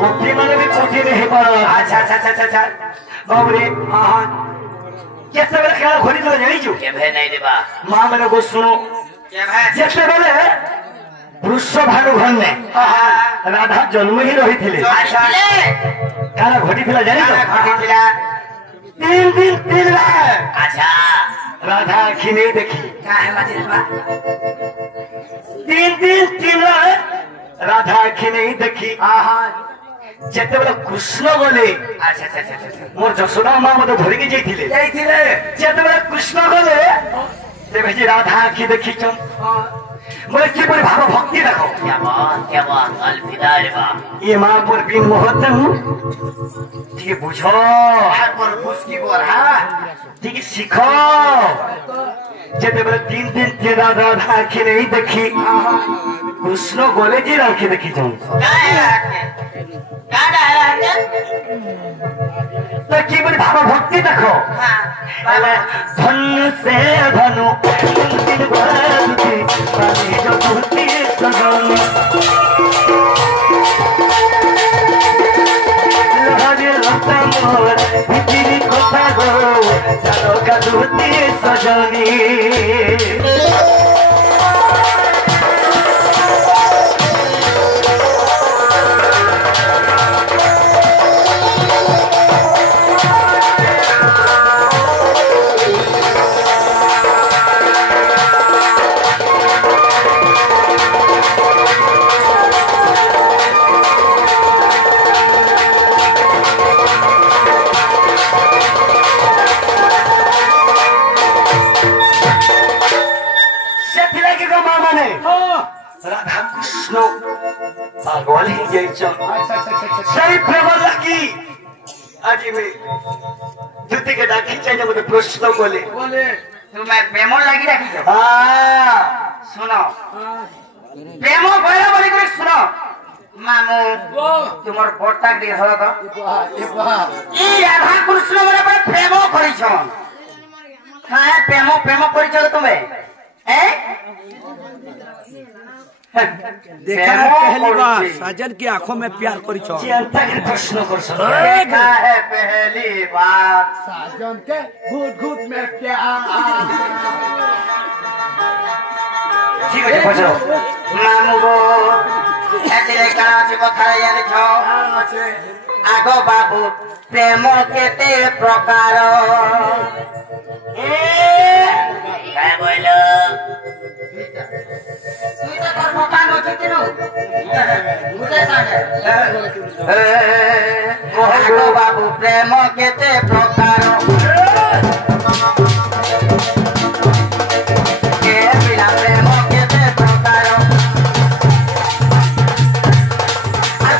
गोपी माने भी कोठी नहीं पड़ा। अच्छा अच्छा अच्छा अच्छा बाबू रे हाँ कैसे बेले खेला घोड़ी तो जानी जो के भे नहीं देबा माँ मैंने को सुनो के भे जैसे बेले वृषभानु घर में राधा जन्म ही रही थी अच्छा काला घोड़ी थिला जानी तो घटी थिला 3 दिन 3 रात अच्छा राधा आखी नहीं देखी काहे माजी देबा 3 दिन 3 रात राधा आखी नहीं देखी जेते बेले कृष्ण गले अच्छा अच्छा अच्छा मोर जसोदा माँ मत धरी के जाइथिले जेते बेले कृष्ण गले तेबे जे राधा आखी देखी चम बोले कि बोले भाव भक्ति देखो क्या बात अलविदा रे बा ये माँ पर बिन मोहतन ठीक बुझो यार पर मुस्की बोल हां ठीक सीखो जेते बेले 3 दिन 3 रात राधा आखी नहीं देखी कृष्ण गले जी आखी देखी चम तो की बोले भाव भक्ति देखो धनु से धनु दिन बाजी पानी जो धुती सगन लहरे लता मोर भितरी कथा गो जानो का धुती सजनी राधा कृष्ण पागल ही जाइछन सही प्रेम लगी आज में जुती के डाकी चाहिए मुझे प्रश्न बोले तुम्हें प्रेम लगी रखी छो हां सुनो प्रेम बोले बोली करे सुनो मामू तुमर पोटा दे हो तो ई राधा कृष्ण बोले पर प्रेम करिछन हां प्रेम करिछो तुम्हें हैं देखा है पहली बार साजन की आंखों में प्यार करी छो जनता के प्रश्न कर सो देखा है पहली बार साजन के घुट घुट में प्यार ठीक है पछो मामू गो एतिरे काची कथा यानी छो आगो बाबू प्रेम केते प्रकार काय बोलो बाबू प्रेम केते प्रकार प्रेम केते प्रकार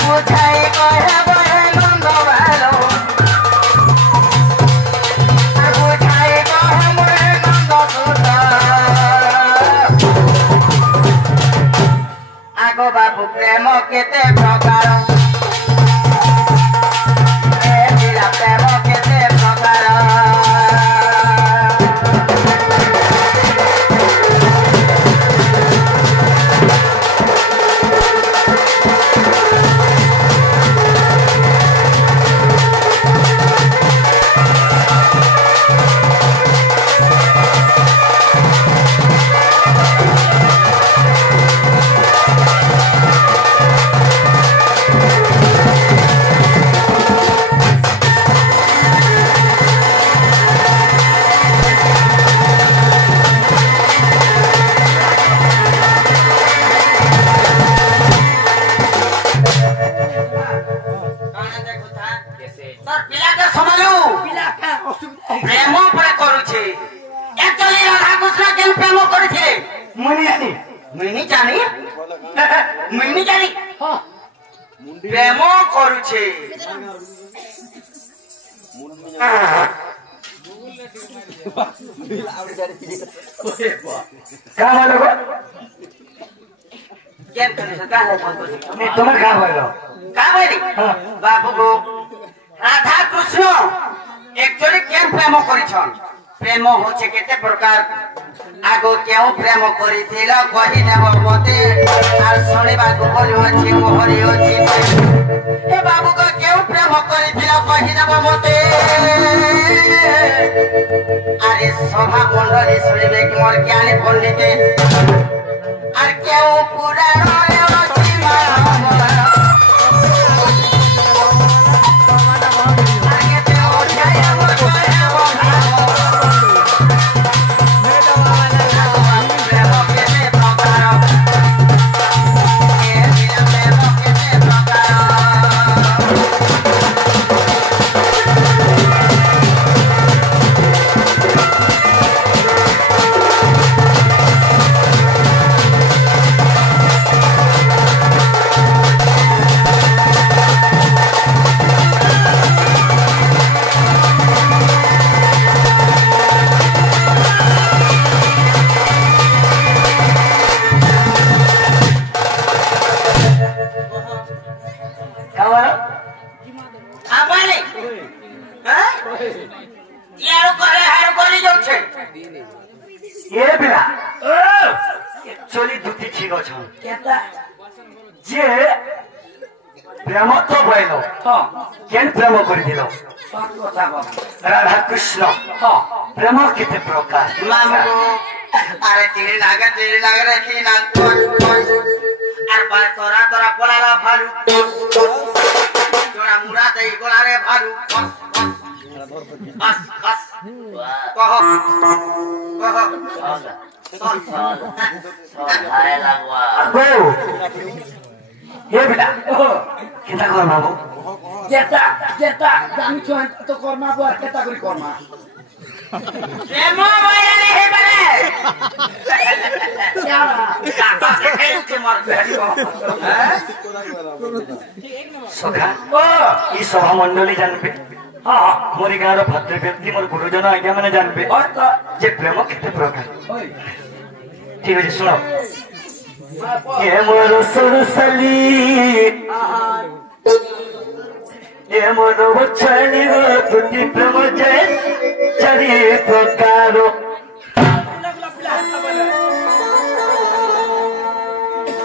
बुझाई कहे बहे नंद भालो बुझाई कहे बहे नंद सुता आगो बाबू प्रेम केते प्रकार प्रेम केते प्रकार प्रेम पर करूछे एक्चुअली राधा कृष्ण केन प्रेम करछे मुनी जानी हां प्रेम करूछे का बोलो गो केन करे का है बोल नहीं तुम्हें का बोलो का बोली बाबू गो राधा कृष्ण एक्चुअली केन प्रेम करिछन प्रेम होचे केते प्रकार आगो क्यों प्रेम करिथिल कहि देब मते आर सुनिबाकू भल अछि मोहरी अछि ए बाबू को क्यों प्रेम करिथिल कहि देब मते अरे सभा मंडली सुनिबे कि मोर ज्ञानी पंडिते आर क्यों पुराण अछि मामला राधा कृष्ण प्रेम कितने प्रकार अरे तेरे नागर रखी ना अरे पर तोरा तोरा बोला भालू तोरा मुरा दे गोला रे भालू बस बस कहो आए लगवा ये बेटा कितना कर बाबू जेता जेता जानी छो तो कर्मा बुआ केता करी कर्मा प्रेम भइले हे बरे क्या के मर भेड़ियो सखा ई सभा मंडली जानबे हां मोरी गार भद्र व्यक्ति मोर गुरुजन आज्ञा माने जानबे जे प्रेम केते प्रकार ठीक है सुनो ये मोर सुरसली ये मोर बचनी गो तुति प्रेम जय चरी प्रकारो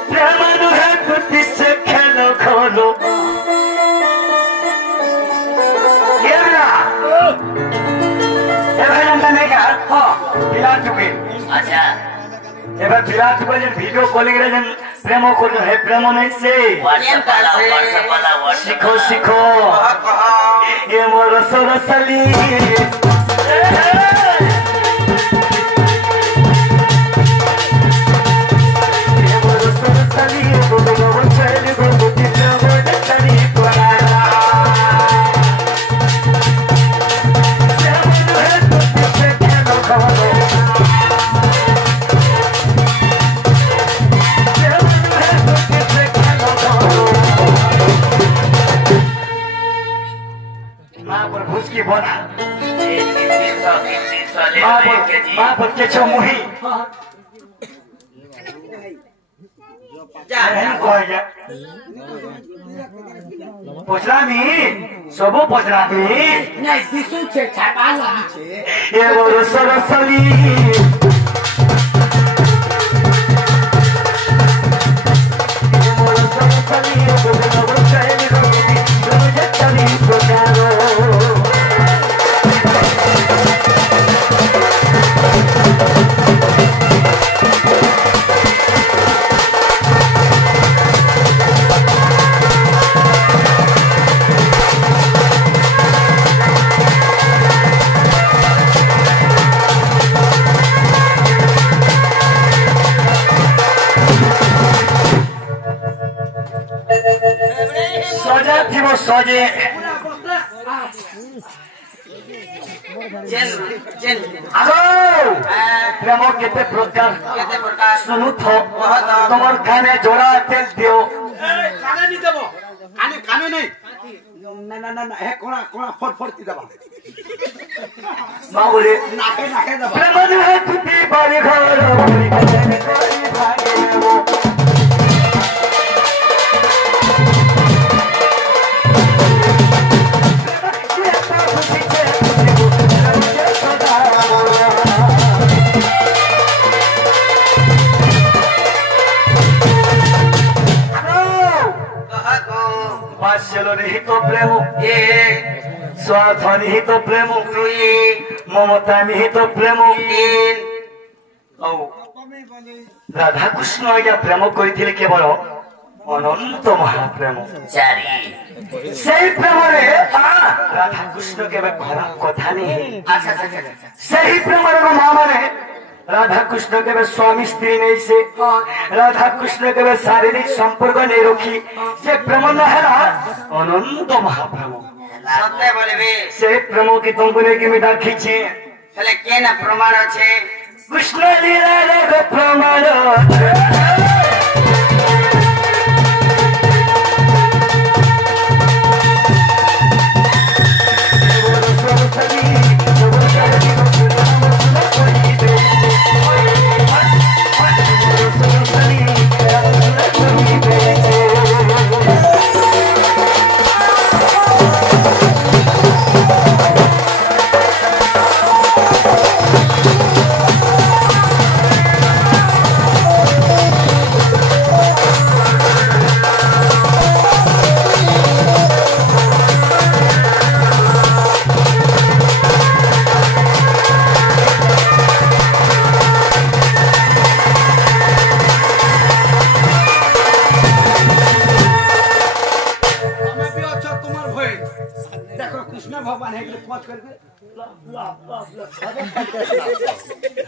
प्रेम है तुति से खेलो खोलो ये भाई नहीं का हाँ विराट चुके अच्छा एबार विराट को जन वीडियो कॉलिंग रे जन प्रेम को है प्रेम नहीं से सीखो सीखो ये मोर सरसली ये मोर सरसली गोगो चली गोगो तिना मोर चली तोरा प्रेम है तुझसे खेलो खोलो की बोला माँ बच्चे छो मुही पोचरामी सबो पोचरामी नहीं दिसु छे छापा लागी छे ये मोर सरसली ये मोर सरसली गोगो चली गोगो रोजे चली गोगारो सजे प्रेम केते प्रकार सुनु थो तुमर खाने जोड़ा तेल दियो काने नहीं देबो काने काने नहीं ना ना ना हे कोना कोना फटफटी देबा बाबूरे नाके नाके देबा प्रेम है तुती बारी घर बारी करे कोई भागे वो বাৎসল্য নিহিত প্রেম, एक স্বার্থ নিহিত প্রেম, दुई মমতা নিহিত প্রেম, तीन ଆଉ ରାଧାକୃଷ୍ଣ ଆଜ୍ଞା ପ୍ରେମ କରିଥିଲେ କେବଳ ଅନନ୍ତ ମହାପ୍ରେମ। चारि ସେଇ ପ୍ରେମରେ ରାଧାକୃଷ୍ଣ କେବେ ଖରାପ କଥା ନେଇ। अच्छा अच्छा अच्छा अच्छा ସେହି ପ୍ରେମର ମା ମାନେ ରାଧାକୃଷ୍ଣ କେବେ ସ୍ୱାମୀ ସ୍ତ୍ରୀ ନେଇ ସେ ରାଧାକୃଷ୍ଣ କେବେ ଶାରୀରିକ ସମ୍ପର୍କ ନେଇ ରଖି ସେ ପ୍ରେମ ନ ହେଲା ଅନନ୍ତ ମହାପ୍ରେମ। सत्य बोलबे ସେ ପ୍ରେମ କି ତୁମକୁ ନେଇକି ମୁଁ ଡାକିଛି। हेले के ना प्रमाण আছে କୃଷ୍ଣ ଲୀଳାର ପ୍ରମାଣ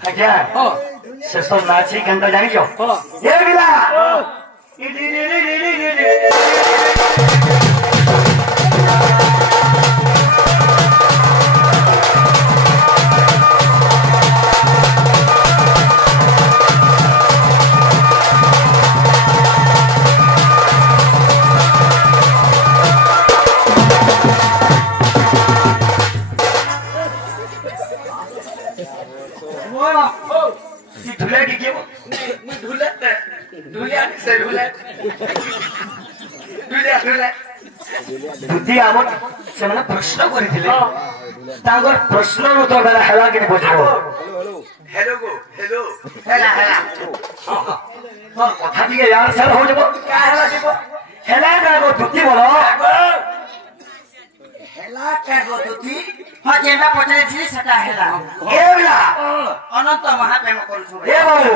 ଆଜ୍ଞା ଶେଷ ନାଚି କେନ୍ତା ଜାଣିଛ? ଏ ପିଲା ଝୁଲା ଟିକେ ଦୁତି ଆମ ସେମାନେ ପ୍ରଶ୍ନ କରିଥିଲେ ତାଙ୍କର ପ୍ରଶ୍ନର ଉତ୍ତର ଦେଲା ହେଲା କି ବୁଝିବ। हेलो गो हेलो हेला हेला କଥା ଟିକେ ୟାର ସାର ହଉଯିବ क्या हेला जीव ହେଲା କାଗ ଦୁତି ବୋଲ हेला क्या गो तुती हां जेना पचले छी सेटा हेला ଏ ପିଲା अनंत महाप्रेम करू छु ଏ ବାବୁ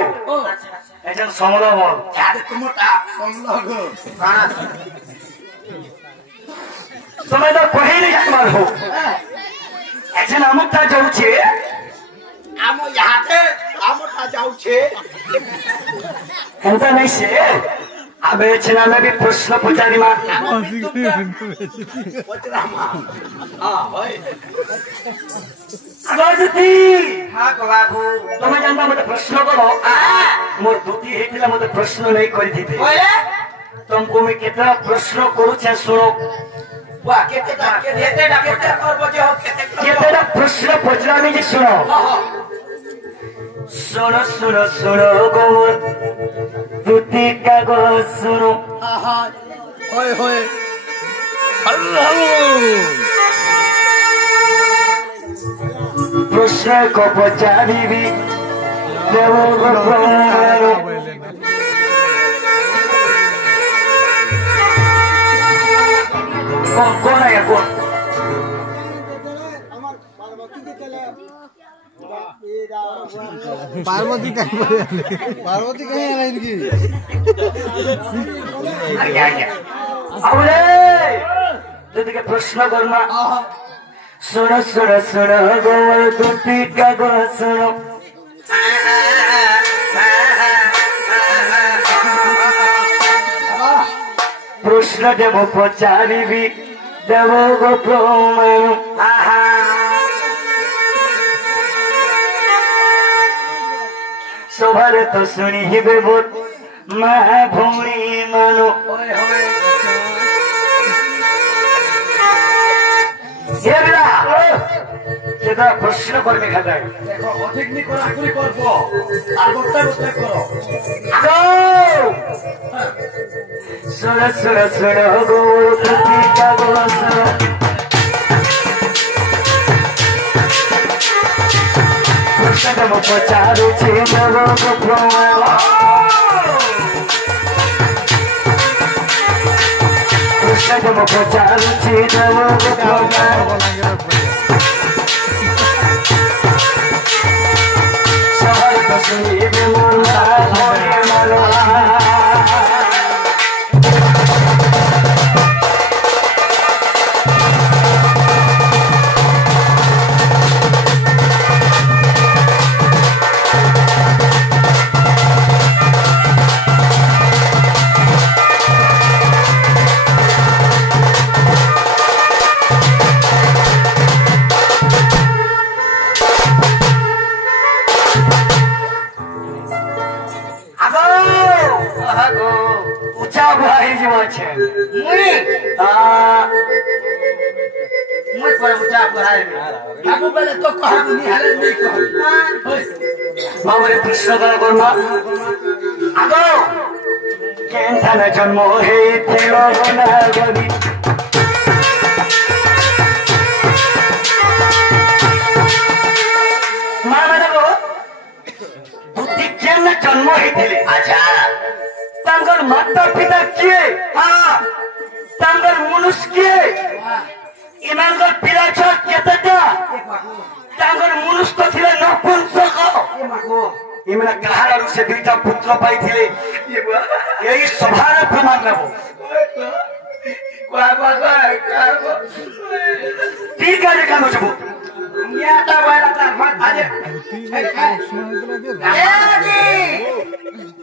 अच्छा अच्छा ଏজন ସମଲ ବଲ याद तुमटा समलो गो काना ତମେ ତ କହିଲେ ଜାଣିବାର ହଉ ଏজন ଆମଟା ଯାଉଛି आम याते आमटा जाउछे ଏନ୍ତା ନାଇଁ ସେ ଆମେ ଏଛିନ ଆମେ ବି ପ୍ରଶ୍ନ ପଚାରିମା। पचरामा हां होय ଆଗ ଦୁତି हां गो बाबू ତମେ ଜାଣିବା ମତେ ପ୍ରଶ୍ନ କର ମୋର ଦୁତି ହେଇଥିଲା ମତେ ପ୍ରଶ୍ନ ନେଇ କରିଥିବେ बोले ତମକୁ ମୁଁ କେତେଟା ପ୍ରଶ୍ନ କରୁଛେ ଶୁଣ। वा केते करबो जे हो केते କେତେଟା ପ୍ରଶ୍ନ ପଚାରିବି ଯେ ଶୁଣ। ଶୁଣ ଶୁଣ ଶୁଣ ଗୋ ଦୁତି କାଗ ଶୁଣ होय होय ପ୍ରଶ୍ନ ଏକ ପଚାରିବି ଦେବ ଗୋ ପ୍ରମାଣ। କଣ ଆଜ୍ଞା କୁହ पार्वती पार्वती कहीं आ रही थी ଆଜ୍ଞା ଆଜ୍ଞା ଆଉରେ ଯଦି କେ ପ୍ରଶ୍ନ କର୍ମା ଶୁଣ ଶୁଣ ଶୁଣ ଗୋ ଦୁତି କାଗ ଶୁଣ ପ୍ରଶ୍ନ ଦେବ ପଚାରିବି ଦେବ ଗୋ ପ୍ରମାଣ। ସଭାରେ ତ ଶୁଣିବେ ବୋଧ ମା ଭଉଣୀ ମାନ ସେଟା ପ୍ରଶ୍ନ କରିବି ଖାତାয় देखो अधिक नी करा करी करबो আর গোটা গোটা করো ଶୁଣ ଶୁଣ ଶୁଣ ଗୋ ଦୁତି କାଗ ଶୁଣ ପ୍ରଶ୍ନ ଦେବ ପଚାରୁଛି ଦେବ ଗୋ ପ୍ରମାଣ। କୃଷ୍ଣ जब पचारुची देव शहर बसई मुर्दा होने वाला जन्म जन्म अच्छा माता पिता किए हाँ मनुष्य किए इमानदार पिला केतटा मनुष्य तो थिले नपुंसक इमना कहार से दुईटा पुत्र पाई थिले यही सभार प्रमाण रहो ठीक है देखा मुझे याता वाला ता मत आजे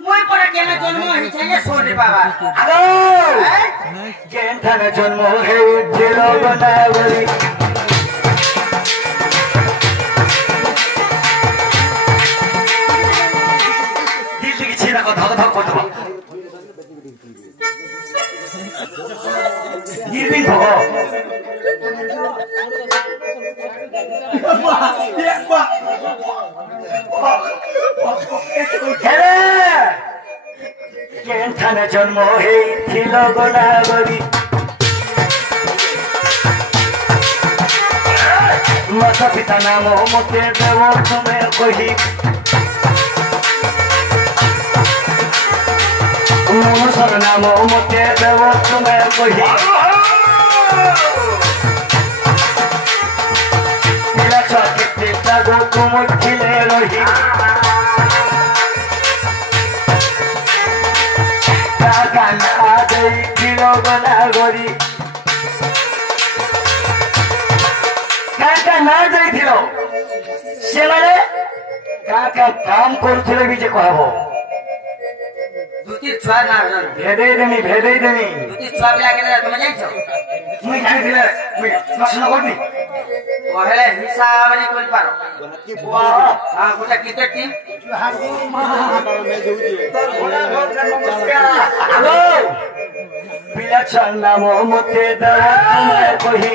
মই পরে কেন জন্ম হইছে এ সোরে বাবা হ্যালো কেন থানে জন্ম হইছিল গনাবলি দিল কি ছিনা কথা কথা কত নির্বিন ভগ কেনখানে জন্ম হয়েছিল গোলাবরী মাতা পিতা নাম মতে দেব তুমি কহি মনুষ্যর নাম মতে দেব তুমি কহি পিলা ছকে পিতা গো তুমি ছিলে রহি गोलागरी काका ना जाइथिलो से माने काका काम करथिले बिजे कहबो दुती छुआ ना भेदै देमी दुती छुआ लागे ना तुम जाइछो मुई जाइथिले मुई प्रश्न करनी कहले हिसाब नि कोइ पारो हां गोटा क्रिकेट टीम विलक्षण नाम मते दवा कही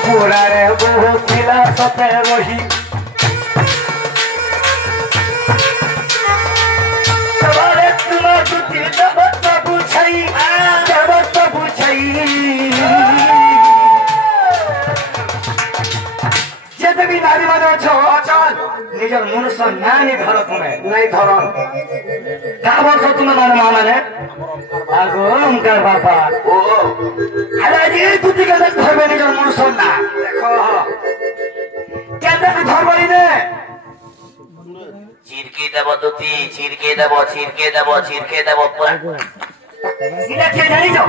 पूरा रे बहुत पिला सते रही सवारे तुम दुती जब बुझाई जेते भी नारी माने छो अचल निजर मनुष्य नानी धर तुम्हें नहीं धर का वर्ष तुम्हें माने माने आगो उनकर बापा ओ अरे जी दुती के धरबे निजर मनुष्य ना देखो केते भी धरबई ने चिरके देबो दुती चिरके देबो पूरा इना के जानी जो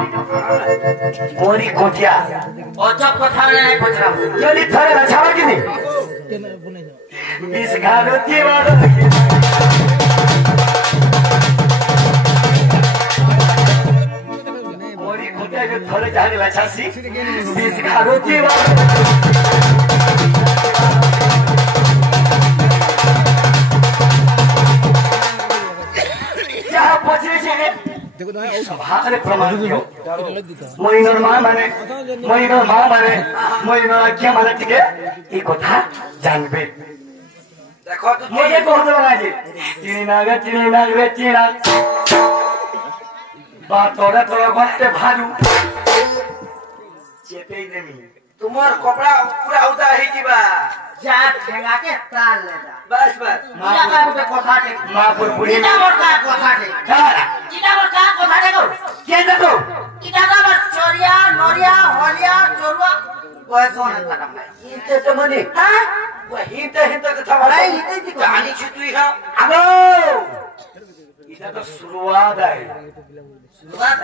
मोरी कोटिया अजब कथा नहीं पचरा जल्दी थरे ना छावा कि नहीं इस गारती वाला मोरी कोटिया के थरे जाने वाला सी इस गारती वाला जहाँ पचरे छे सभारे प्रमाण दियो मइनर मां माने क्या माने टिके ई कथा जानबे देखो मुझे कहते लगा जी चिनी नाग रे चिना बात तोरे गते भालू चेतेई नेमी तुम्हार कपड़ा पूरा उदा ही जीवा जा ठेंगा के ताल ले जा बस बस ইটা কা গোটে কথাটে মাপুর বুড়ি ইটা মোর কা কথাটে ইটা মোর কা কথাটে গো কে দেখো ইটা কা মোর চরিয়া নরিয়া হলিয়া চরুয়া কয়সন কথা ভাই ইতে তো মনি হ্যাঁ হিতে হিতে কথা আরে বলাই ইতে কি জানি ছি তুই হ্যাঁ আগো এটা তো শুরুয়াত है শুরুয়াত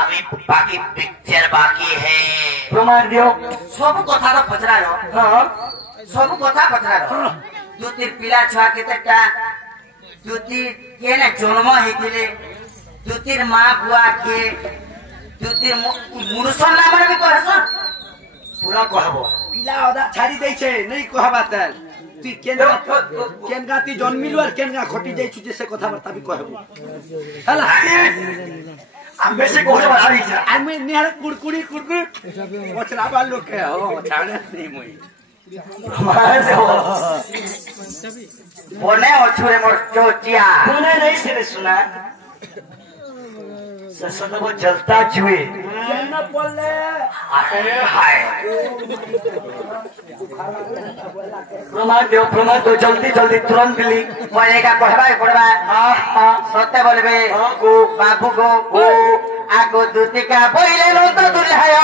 अभी बाकी पिक्चर बाकी है প্রমাণ দিও सब কথা তো পচরা রো হ্যাঁ सब কথা পচরা রো দুতির পিলা ছুয়া কেতেটা দুতি কেনে জন্ম হইতিলে দুতির মা বুয়া কে দুতির মুনুষন নামরে বি কহছ পুরা কহব পিলা অদা ছাড়ি দেইছে নাই কহবা তার তুই কেন গাতি জন্মিলু আর কেন গা খটি যাইছু যে সে কথা বার্তা বি কহবু হলা আমি বেশি কহব হারিছা আমি নিহার কুড়কুড়ি পছরা বার লোকে ও ছাড়ে নেই মই প্রমাণ দেও বনে অছুরে মোর চোচিয়া तूने नहीं सिर्फ सुना ससुर वो जलता चुए না বললে हाय हाय प्रमाण दो जल्दी जल्दी तुरंत ली বলেগা কহবাই পড়বা आहा সত্যি বলবে गो বাবু গো আগো দুতিকা বইলে নন্দ দুলহায়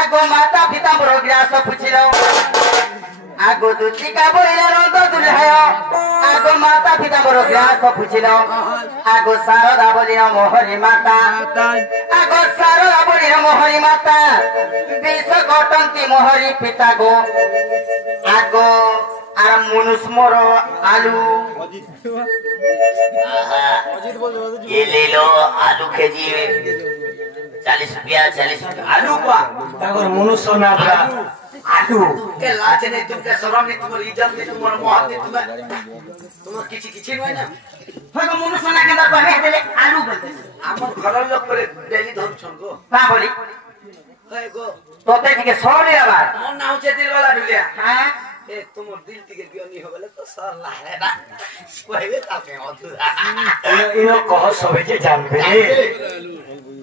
আগো মাতা পিতা মোর গ্রাস পুছিল আগো দুতিকা বইলে নন্দ দুলহায় আগো মাতা পিতা মোর গ্রাস পুছিল আগো শারদা বলির মোহরি মাতা আগো শারদা বলির মোহরি মাতা বিষ ঘটন্তি মোহরি পিতা গো আগো আর মনুষ মোর আলু ये ले लो आलू केजी 40 रुपया 40 रुपया আলু পা तगर मनुष्य ना बड़ा आलू के लाज नहीं तुमके शरम नहीं तुम्हारी इज्जत नहीं तुम्हारा मोहत नहीं तुम्हारा किछि नहीं ना हगो मनुष्य ना केदा कहे देले आलू बोलते আমার ঘরের লোক করে ডেলি ধরছন গো ना बोली এই গো तोते के सोली आबार মন না হচ্ছে দিলওয়ালা ঢুলিয়া हां এ তোমার দিল থেকে বিয়নি হবে তো সর লাহে না কইবে তাকে অধুরা इनो कह सबे जे जानबे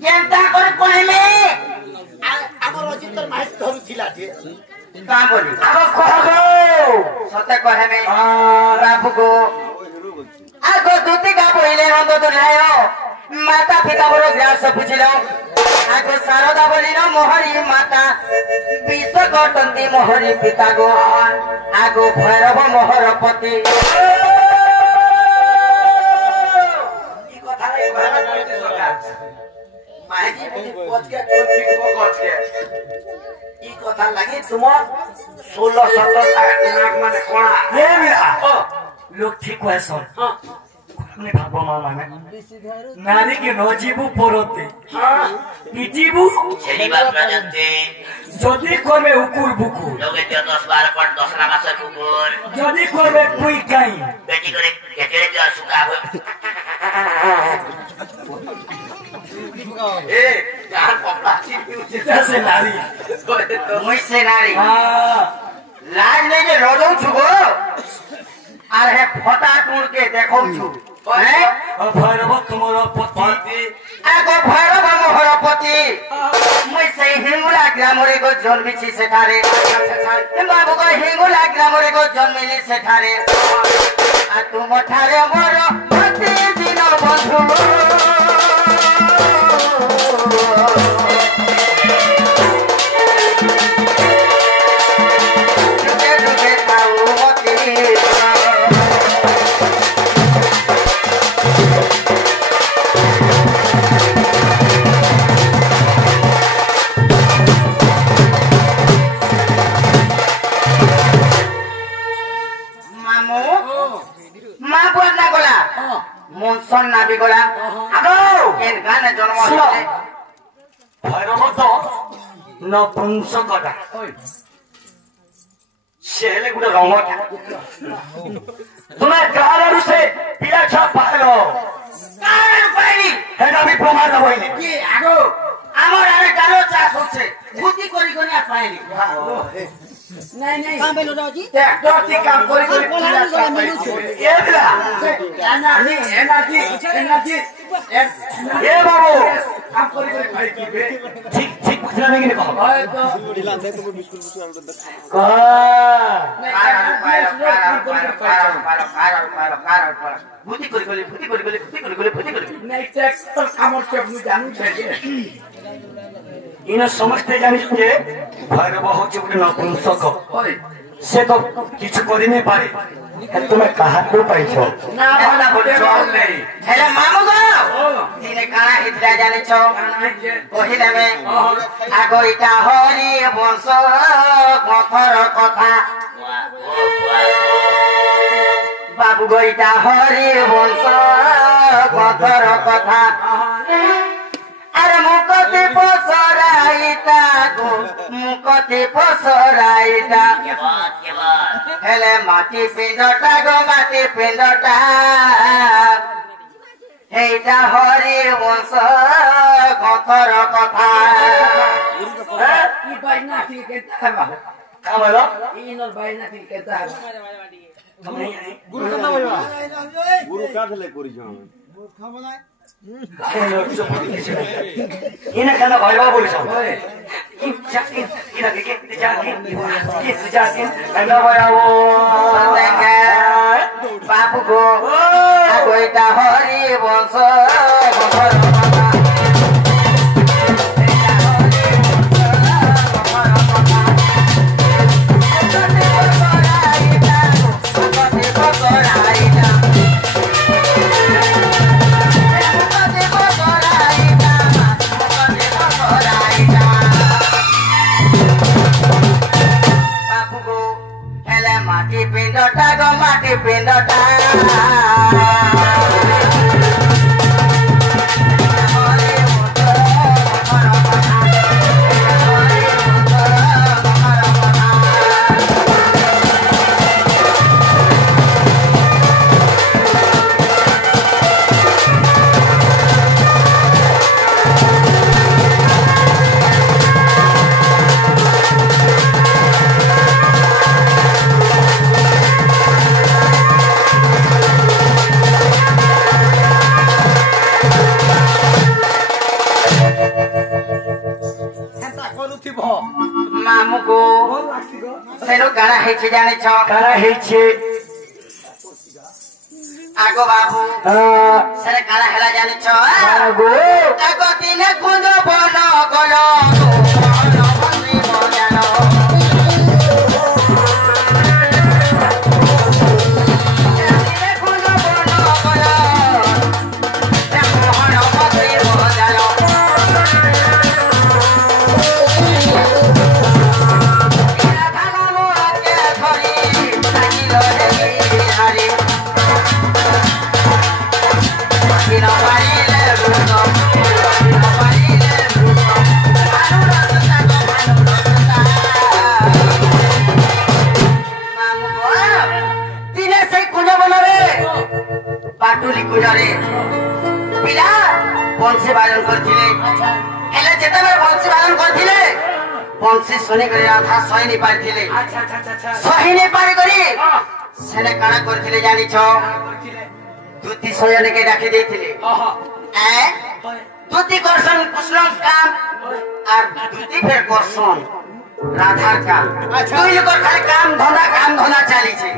केनता कर कहले আমার অজিতর মাইক ধরুছিলা যে का बोली अब कहबो सते कहे में आ बाबू को आगो दूती का बोले नंद दुलायो माता पिता बोलो ग्रास पुछिलो आगो शारदा बोली न मोहरी माता विष घटंती मोहरी पिता गो आगो भैरव मोहरपति এই কথা এই ভাড়া করতে সরকার মাইজি বলি পচকে চোর ঠিক পচকে এই কথা লাগি তোমার 16 17 নাক মানে কোনা ये मेरा ও लोग ठीक है सुन হ্যাঁ अपने भाबो मामा में नारी के नजीबू परोते इजीबू छेली बात ना जानते যদি করবে উকুর বুকুর लोगे जो 10 12 पट 10 ना मासर कुकुर যদি করবে কুই কাই बेटी करे केचड़े जो सुका हो এ যার কপড়া চিপি উঠে जैसे नारी मुई से नारी हाँ लाज नहीं जे रोदौ छु गो आर हे फटा टूर के देखौ छु हैं और भैरव तुम्हारा पति आगो भैरव मोहरपति मुई से हिंगुला ग्रामरे को जन्मिछि सेठारे बाबू को हिंगुला ग्रामरे को जन्मिली सेठारे आ तुम ठारे मोर प्रति दिन बंधु जुगे जुगे थाऊ मती মামু মা বুয়া না গলা মনসন নাবি গলা আগো এর গানে জন্ম হইছে ভৈরব তো নপুংসকটা সেলে গুলো রঙটা তুমি কারারু সে পিলা ছা পালো কার পাইনি এটা আমি প্রমাণ হইনি কি আগো আমার আরে গালো চাষ হচ্ছে ভূতি করি করি আর পাইনি নাই নাই কামেলো রাজি ট্রাক্টর কি কাম করে করে পিলা চাপ পাইছে এবিলা এনার্জি এ বাবু काम करी करी खाई की बे ठीक ठीक बुझला नहीं कि कहो हाय तो कहा भूति करी गली भूति करी गली भूति करी गली भूति करी गली नहीं टैक्स पर काम से अपनी जानू चाहिए इन समझते जानी जे भैरव होचे गुटे नपुंसक ओए से तो किछु करि नहीं पारे तुम्हें कहा को पाइछो ना भाला बोले चल नहीं हेले मामू गो दिने काना हितरा जाने छो कहिले में आगो इटा हरि वंश कथर कथा बाबू गो इटा हरि वंश कथर कथा अरे मुकते पसराइता गो मुकते पसराइता हेले माटी पिंडटा गो माटी पिंडटा हेटा हरि वंश कथर कथा ई बाइना की कहता है का बोलो ई नर बाइना की कहता है गुरु कतना बजवा गुरु का थले करी छ मूर्खा बनाए इने kana भैरव बोलिछौ कि जाके इना के जाके kana भैरव बाबू गो आगो इटा हरि वंश कथर माटी पिंडटा गो माटी पिंडटा मामू को सेनो काना हेछि जाने छ kana heiche आगो बाबू सेने काना हेला जाने छ आगो आगो दिने कुंदो बन गलो मन भंगी मजानो दिने कुंदो बन गलो मन भंगी मजानो पाटुली कुजारे पिला बंशी बाजन करथिले हेले जेतेबे बंशी बाजन करथिले बंशी सुनी करे आधा सही नहीं पारथिले अच्छा अच्छा अच्छा सही नहीं पार करी सेने काना करथिले जानी छ दूती सयने के डाकी देथिले ए दूती करसन कुसलम काम और दूती फेर करसन राधार काम दुई लोग खाली काम धंधा चाली छे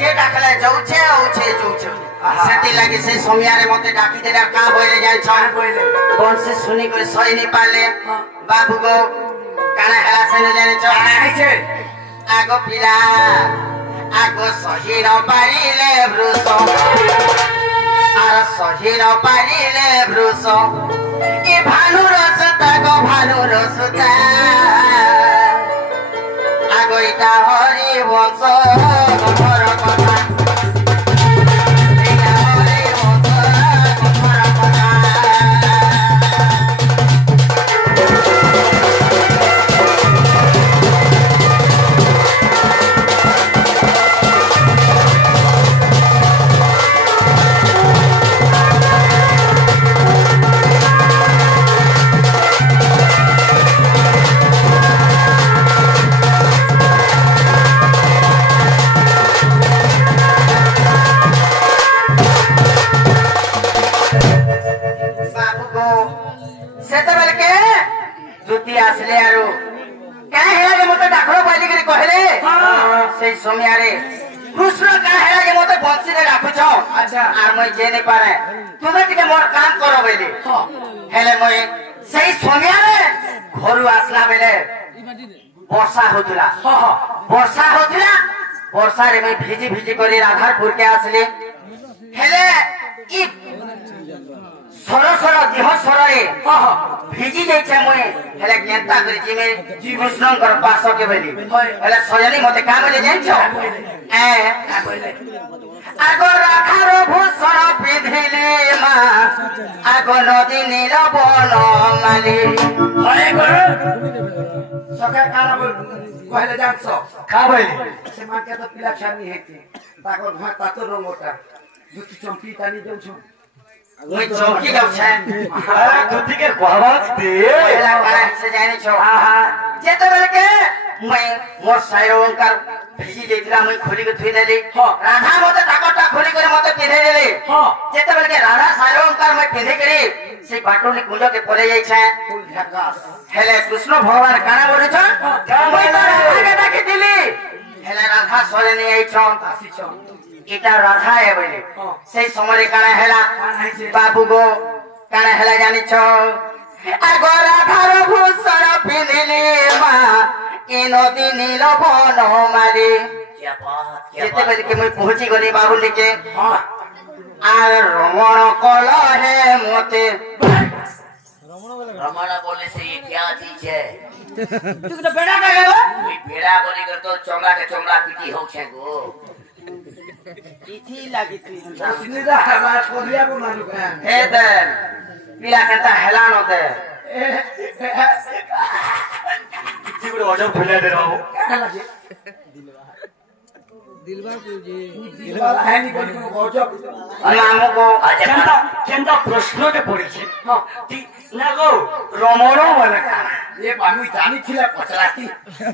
जे डाकले जाउछे आउछे जाउछे सेती लागि से सोमियारे मते डाकी देला का बोले जाय छ बंशी सुनी करे सही नहीं पाले बाबू गो काना हेला सेने जाने छ आइछे आगो पिला आगो सही न पारिले ब्रुस आर सही न पारिले ब्रुस ए भानु रसता गो भानु रसता आगो इटा हरि वंश कथर कथा इटा हरि वंश कथर कथा आसले आरो क्या है जे मते डाकरो पाली करी कहले से समय रे कृष्ण क्या है जे मते बंसी रे राखुछ अच्छा आर मैं जे नहीं पारे तुमे टिके मोर काम करो बेले हेले मैं सही समय रे घरु आसला बेले वर्षा होतुला वर्षा रे मैं भिजी भिजी करी राधारपुर के आसले हेले ई सरसर देह सरे भिजी जाइछे मुई हेले केंता करी जिमे कृष्णकर पास के बेली हेले सजनी मते का बोले जाइछो आगो राधार भूषण पिधिले मा आगो नदी नील बन माली हरे सका काना कहले जान्छ का बोले से माके तो पिला छानी हेती ताको घा तातो रंगोटा दुती चम्पी तानी देउछु मुई चौकी जाउ छे दुती के कहबात दे हेला काला से जाने छो जेते बेले के मैं मोर साइरों का भिजी जेतला मैं खोली के थुई देली राधा मते टाकटा खोली करे मते पिधे देली जेते बेले के राधा साइरों का मैं पिधे करी से बाटोनी कुंज के परे जाई छे फूल ढाका हेले कृष्ण भगवान काना बोले छ मैं तो राधा के डाके दिली हेले राधा सोरे नहीं आई छ आसी छ इटा राधा है बोले से समय काना हेला बाबू गो काना हेला जानी छ आगो राधार भूषण पिंधिले मा ए नदी नील बन माली क्या बात क्या जेते बेले के मैं पहुंची गली बाबू लेके आर रमण कल है मोते रमणा बोले से ये क्या चीज है तू तो बेड़ा का गयो कोई भेड़ा बोली कर तो चोंगा के चोंगा पीटी हो छे गो इथी लागी थी सिनेदा हवा छोरिया को मानु का हे दर पिला कहता हेलान होते किसी को वजन खुले दे रहा हूं क्या लगे दिलवार है नी कोई को गजब नामो को केंता केंता प्रश्न के पड़ी छे ती ना गो रमणो वाला काना ये बानु जानी थिला पचराती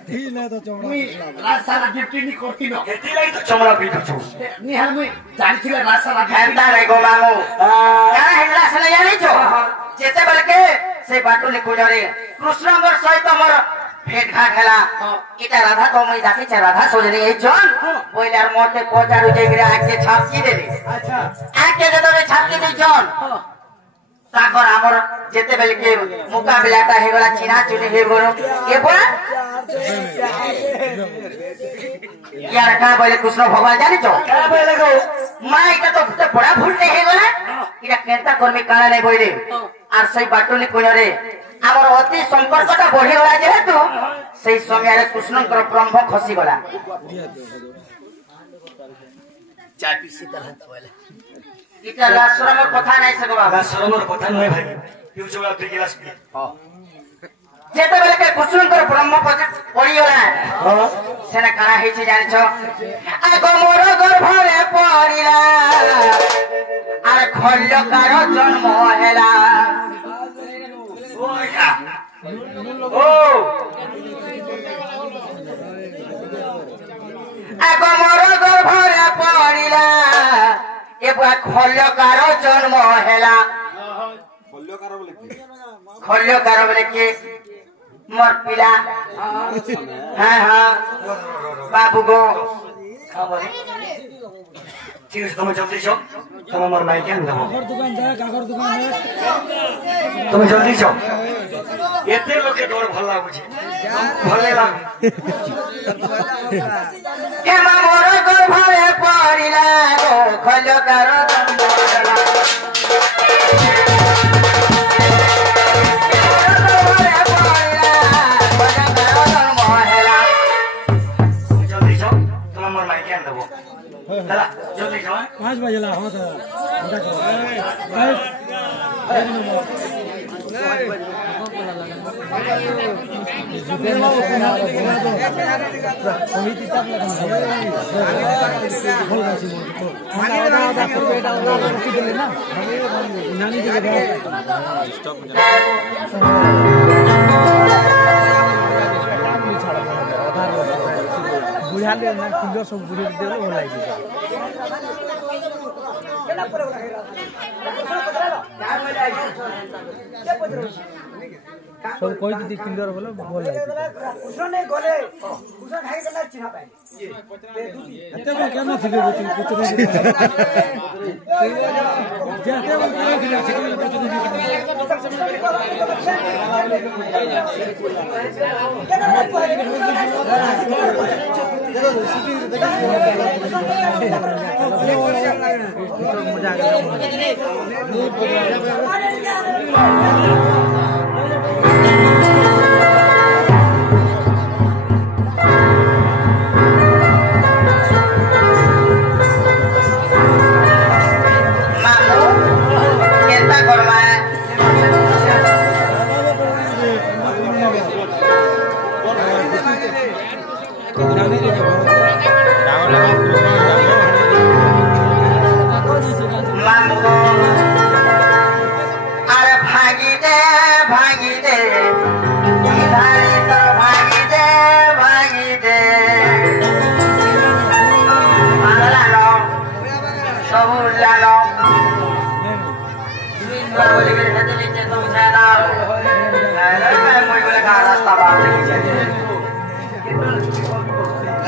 थिला तो चौड़ा मुई रासाला गिफ्टी नी करती न एती लागि तो चमड़ा पीटु छु नी हाल मुई जानी थिला रासाला कहता रे गो मामू क्या हेला से नहीं जानी छो जेते बेले के से बाटुली कुजरे कृष्ण मोर सहित मोर भेट घाट हेला इटा राधा तो मैं जाके छ राधा सोजनी ए जन बोइलार मोते पचारु जेगरे आके छापकी देली अच्छा आके दे दे छापकी दे जन ताकर हमर जेते बेले के मुकाबलाटा हे गला चिना चुनी हे गरो ए बोला यार का बोले कृष्ण भगवान जानी छो का बोले गो मां इटा तो बड़ा भूल नहीं हे गला इटा केंता कर्मी काना नहीं बोइले आर सही बाटुली कुजरे आमर अति संपर्कटा बढ़ी गला जेहेतु सही समय रे कृष्णकर ब्रह्म खसी गला चाय पीसी तरह बोले इटा आश्रम कथा नहीं सको बाबा शरमर कथा नय भाई पिउ चोला दुई गिलास पी जेते बेले के कृष्णकर ब्रह्म पड़ी गला सेना काना हे छी जानि छ आगो मोर गर्भ रे पड़िला आर खल्यकार जन्म हेला ओ आगो मोर गर्भ रे पड़िला एबा खल्यकार जन्म हेला खल्यकार बोले कि मोर पिला हाँ बाबू गो का बोले ठीक है तुम जल्दी जाओ तुम हमार माइक के अंदर काकर दुकान है तुम जल्दी जाओ एते लोग के डर भल लागु छे भले लाग के मोर गर्भ रे पड़िला गो खल्यकार जन्म हेला जल्दी जाओ तुम हमार माइक के अंदर चला जल्दी जाओ 5 बजे ला हो तो बुझाले ना कुंजो सब बुझे देलो हो लागि केना परे होला सब कोई दी किंदर बोले बोल कुछ नहीं गले कुछ खाई गला चिन्ह पाए एते को केना थिके कुछ नहीं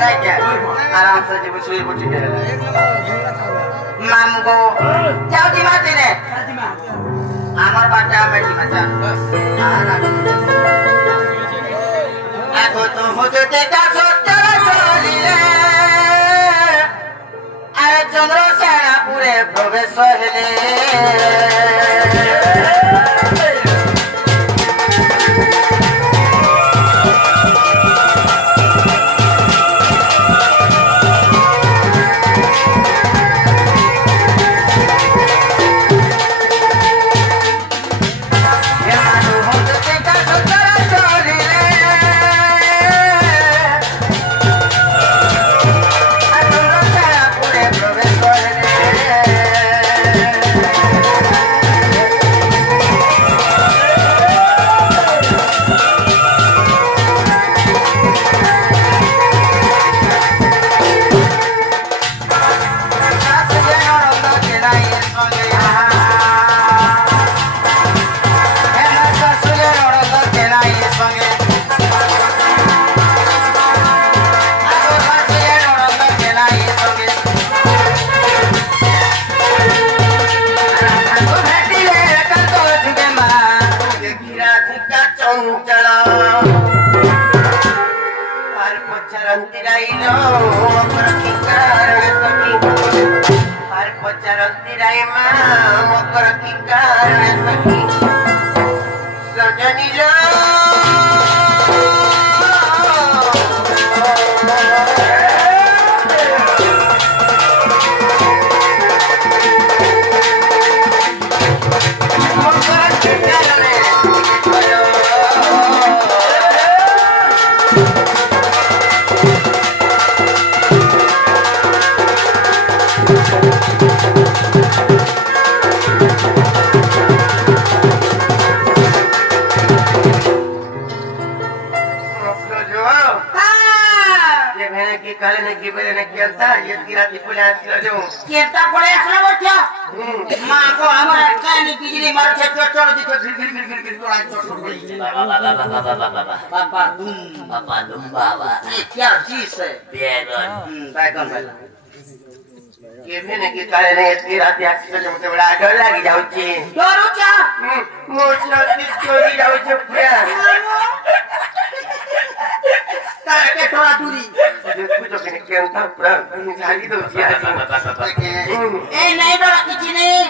जाते वो आराम से जब सुई बुटी के माम को जाओ दी माते ने আমার বাটা মেটি মাচা এখন তো হতে দেখা সত্তর চলিলে আরে চন্দ্রসেনাপুরে প্রবেশ হলে डर लगी जाऊची चोरी जाऊचे थोड़ा दूरी नहीं डरा किसी नहीं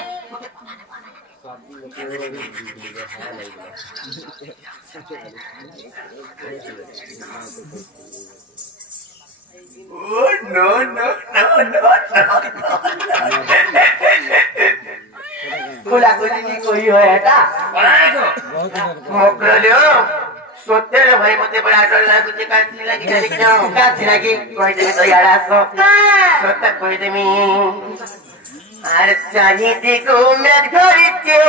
no. खुला खुली नहीं कोई हो ऐसा मोकलो सोते रे भाई मुझे बड़ा डर लगा तुझे काटने लगी जाने क्यों काटने लगी कोई दे तो यार आसो सोता कोई दे मी अरे चाही देखो मैं घर के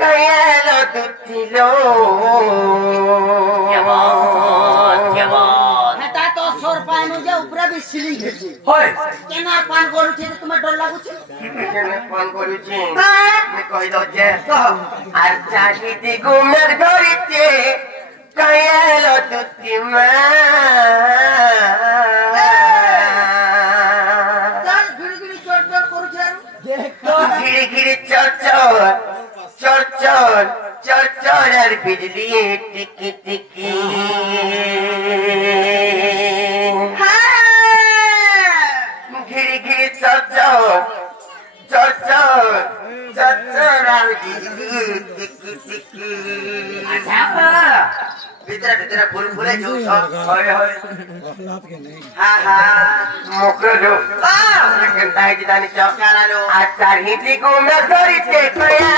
कया लो तुझिलो क्या बात है ता तो 100 रुपए मुझे ऊपर 20 সিলিং খেয়েছি হয় কেন পান করুছে তোমার ডর লাগুছে কেনে ফোন করুছি আমি কই দছে আর চাহিদি গুমের ধরিতে কায়ালো তুতিমা চল ঘুরি ঘুরি চট চট করুছে আর গিরি গিরি চর চর চর চর চর চর আর বিজলি টিকি টিকি ঘিরি ঘিরি চর চর চর চর চর চর আর বিজলি টিকি টিকি ভিতরে ভিতরে ফুল ফুলে যৌছ হয় হয় রাত কে নেই হা হা মুখে যৌ কেনতা হইছি জানিছ আর চাহিদি গুমের ধরিতে কয়া